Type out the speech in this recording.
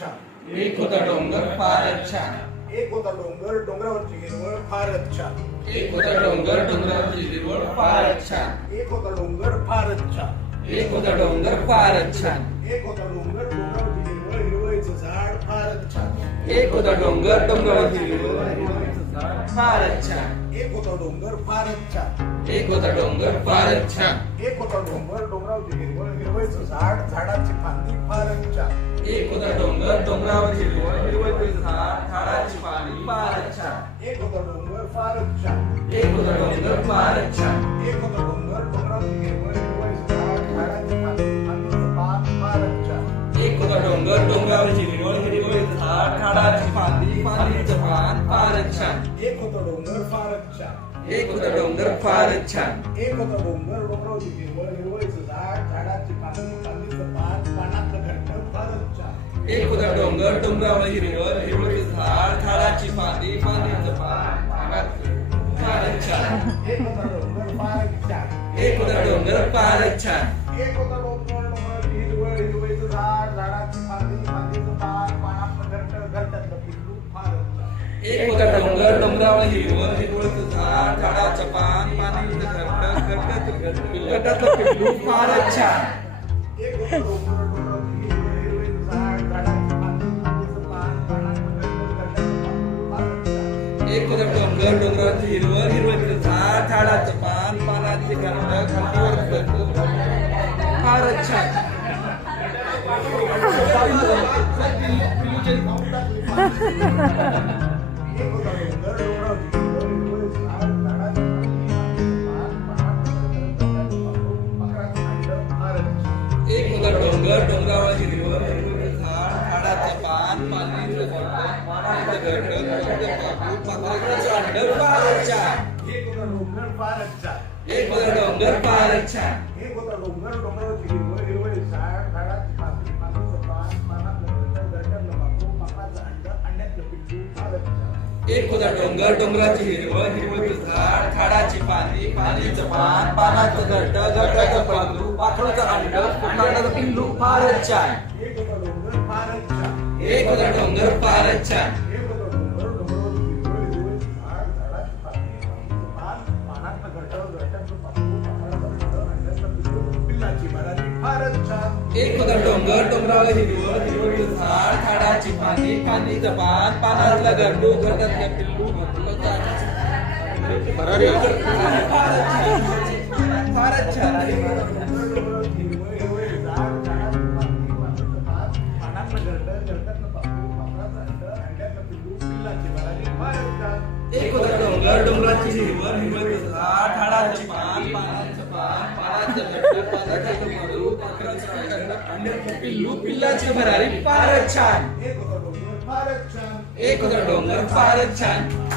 छान एक होता डोंगर फारच छान एक होता डोंगर डोंगरावरची हिरवळ फारच छान एक होता डोंगर डोंगरावरची हिरवळ फारच छान एक होता डोंगर फारच छान एक होता डोंगर फारच छान एक होता डोंगर डोंगरावरची हिरवळ हिरवळीचं झाड फारच छान एक होता डोंगर डोंगरावरची हिरवळ हिरवळीचं झाड फारच छान एक होता डोंगर फारच छान एक होता डोंगर फारच छान एक होता डोंगर डोंगरावरची हिरवळ हिरवळीचं झाड झाडाची फांदी फारच छान एक होता डोंगर डोंगरावरची हिरवळ हिरवळीचं झाड झाडाची पाणी फारच छान. एक होता डोंगर फारच छान एक होता डोंगर फारच छान एक होता डोंगर डोंगरावरची हिरवळ हिरवळीचं झाड झाडाची फांदी फांदीचं पान फारच छान एक होता डोंगर डोंगरावरची हिरवळ हिरवळीचं झाड झाडाची फांदी फांदीचं पान फारच छान एक होता डोंगर फारच छान एक होता डोंगर फारच छान एक होता डोंगर डोंगरावरची हिरवळ हिरवळीचं झाड झाडाची एक होता डोंगर डोंगरावर हिरवळ हिरवळीचं झाड झाडाची पान. पानातलं फारच छान. एक होता डोंगर फारच छान. एक होता डोंगर एक होता डोंगर डोंगरावरची हिरवळ हिरवळीचं झाड झाडाची फांदी फांदीचं पान पानातलं घंट घंटातलं पिल्लू फारच छान. एक होता डोंगर डोंगरावर हिरवळ हिरवळीचं झाड झाडाचं पान पिल्लू फारच छान. एक होता एक होता डोंगर हिरवं हिरवं हिरवळीचं झाड झाडाचं पान पानाचे घट्ट घट्टीवर फारच छान. एक होता डोंगर घंट एक होता डोंगर फारच छान एक होता डोंगर डोंगरावरची हिरवळ हिरवळीचं झाड झाडाची पान घंट अंड्यातलं फारच छान एक होता डोंगर डोंगराची हिरवळ हिरवळीचं झाड झाडाची पाणी पाणीचं पान पानाचं घट्ट घट्टाचं पांडू पाखरूचं अंड पांडाचं पिल्लू फारच छान एक होता डोंगर फारच छान एक होता डोंगर फारच छान एक होता डोंगर डोंगरावर हिरवळ हिरवळीचं झाड झाडाची पाणी पाणीचं पान पानातलं गरडू घटातलं पिल्लू फारच छान एक होता डोंगर डोंगराची हिरवळ हिरवळीचं झाड झाडाची पान पान पिल्लू पिल्लाची भरारी फारच छान. एक होता डोंगर फारच छान.